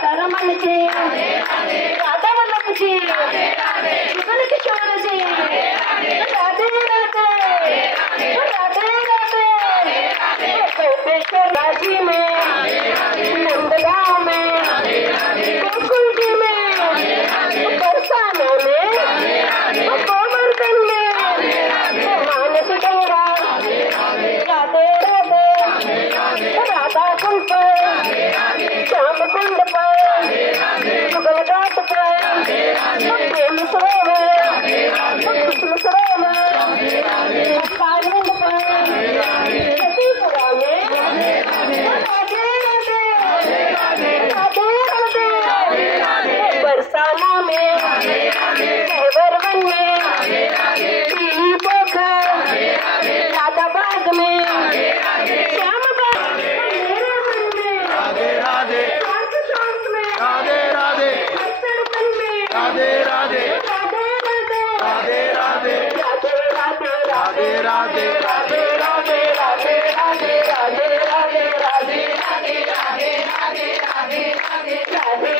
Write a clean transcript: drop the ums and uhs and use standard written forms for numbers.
राधा रमन जी, राधा वल्लभ जी, जुगल किशोर जी, राधे राधे, राधे राधे। कोपेश्वर राजी में, नंदगांव में, गोकुल जी में, बरसाना में, गोवर्धन में, मानस गंगा, राधे राधे, राधा कुंड पर, श्याम कुंड पर, जुगल घाट पर, प्रेम सरोवर, कृष्ण सरोवर, कालिंद पर, सतीपुरा में, राधे राधे, बरसाना में, कहवर वन में, पीली पोखर, राधा बाग में, श्याम बाग, मेरे मन में, शांत शांत में, अक्षर मन में, राधे राधे, राधे राधे, राधे राधे, राधे राधे, राधे राधे, राधे राधे, राधे राधे, राधे राधे, राधे राधे, राधे राधे, राधे